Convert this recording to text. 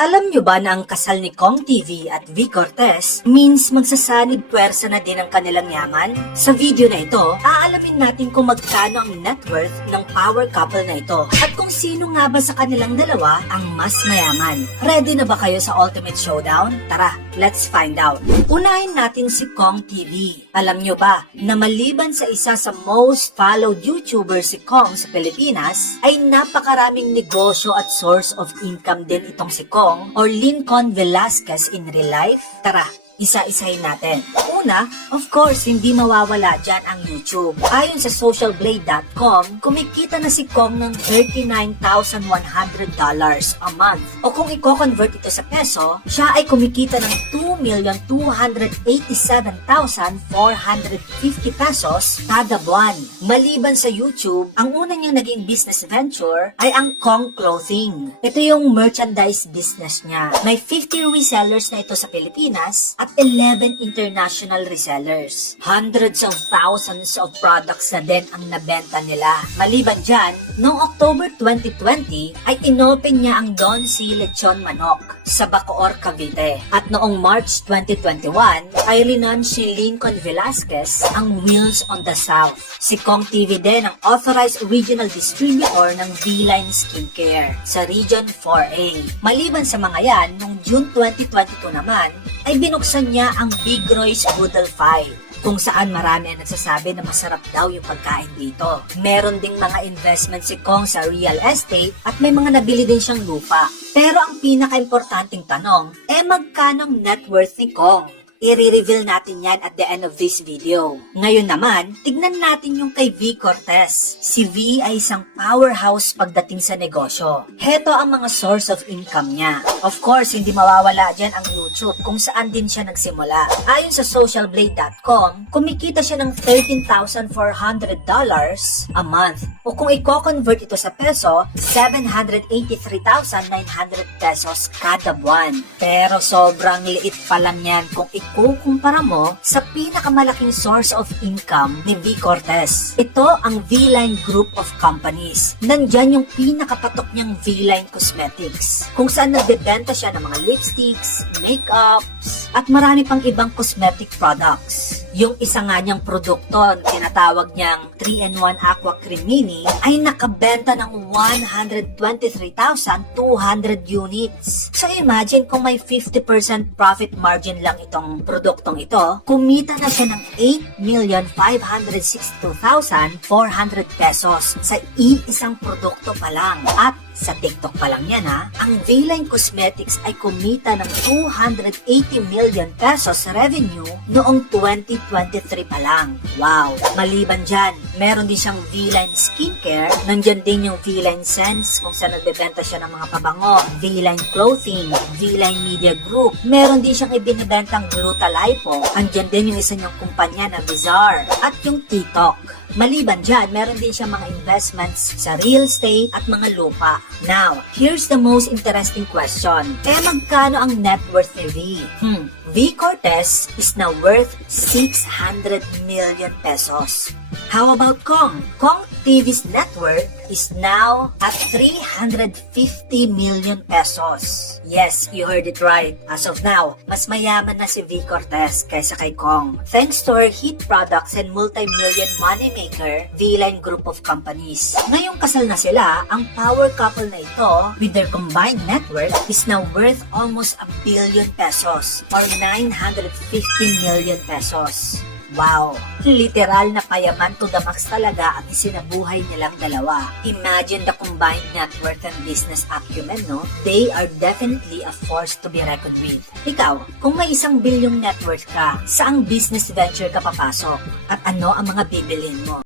Alam nyo ba na ang kasal ni Kong TV at V. Cortez means magsasanib puwersa na din ang kanilang yaman? Sa video na ito, aalamin natin kung magkano ang net worth ng power couple na ito at kung sino nga ba sa kanilang dalawa ang mas mayaman. Ready na ba kayo sa Ultimate Showdown? Tara, let's find out. Unahin natin si Kong TV. Alam nyo ba na maliban sa isa sa most followed YouTuber si Kong sa Pilipinas, ay napakaraming negosyo at source of income din itong si Kong or Lincoln Velasquez in real life? Tara, isa-isahin natin. Una, of course, hindi mawawala dyan ang YouTube. Ayon sa socialblade.com, kumikita na si Kong ng $39,100 a month. O kung i-convert ito sa peso, siya ay kumikita ng 2,287,450 pesos kada buwan. Maliban sa YouTube, ang una niyang naging business venture ay ang Kong Clothing. Ito yung merchandise business niya. May 50 resellers na ito sa Pilipinas at 11 international resellers. Hundreds of thousands of products na din ang nabenta nila. Maliban dyan, noong October 2020 ay inopen niya ang Don C. Lechon Manok sa Bacoor, Cavite. At noong March 2021 ay rinaunch si Lincoln Velasquez ang Wheels on the South. Si Kong TV din ang authorized regional distributor ng V-Line Skincare sa Region 4A. Maliban sa mga yan, noong June 2022 naman, ay binuksan niya ang Big Roy's Boodle File, kung saan marami ang nagsasabi na masarap daw yung pagkain dito. Meron ding mga investment si Kong sa real estate at may mga nabili din siyang lupa. Pero ang pinaka-importanting tanong, magkano ang net worth ni Kong? I-reveal natin yan at the end of this video. Ngayon naman, tignan natin yung kay V. Cortez. Si V ay isang powerhouse pagdating sa negosyo. Heto ang mga source of income niya. Of course, hindi mawawala dyan ang YouTube kung saan din siya nagsimula. Ayon sa socialblade.com, kumikita siya ng $13,400 a month. O kung i-convert ito sa peso, 783,900 pesos kada buwan. Pero sobrang liit pa lang yan kung kukumpara mo sa pinakamalaking source of income ni V. Cortez. Ito ang V-Line Group of Companies. Nandyan yung pinakapatok niyang V-Line Cosmetics, kung saan nagbebenta siya ng mga lipsticks, makeups, at marami pang ibang cosmetic products. Yung isa nga niyang produkto, tinatawag niyang 3-in-1 Aqua Cream Mini, ay nakabenta ng 123,200 units. So imagine kung may 50% profit margin lang itong produktong ito, kumita na siya ng 8,562,400 pesos sa iisang produkto pa lang. At sa TikTok pa lang yan ang V-Line Cosmetics ay kumita ng 280 million pesos revenue noong 2023 pa lang. Wow! Maliban dyan, meron din siyang V-Line Skincare, nandyan din yung V-Line Sense kung saan nagbebenta siya ng mga pabango, V-Line Clothing, V-Line Media Group, meron din siyang ibinibentang Glutalipo, andyan din yung isa niyang kumpanya na Bizarre, at yung TikTok. Maliban dyan, meron din siya mga investments sa real estate at mga lupa. Now, here's the most interesting question. Magkano ang net worth ni V? V. Cortez is now worth 600 million pesos. How about Kong? Kong TV's net worth is now at 350 million pesos. Yes, you heard it right. As of now, mas mayaman na si V. Cortez kaysa kay Kong. Thanks to her hit products and multi-million moneymaker, V-Line Group of Companies. Ngayong kasal na sila, ang power couple na ito, with their combined net worth, is now worth almost 1 billion pesos or 950 million pesos. Wow! Literal na payaman to the max talaga ang isinabuhay nilang dalawa. Imagine the combined net worth and business acumen, no? They are definitely a force to be reckoned with. Ikaw, kung may 1 bilyong net worth ka, saang business venture ka papasok? At ano ang mga bibilin mo?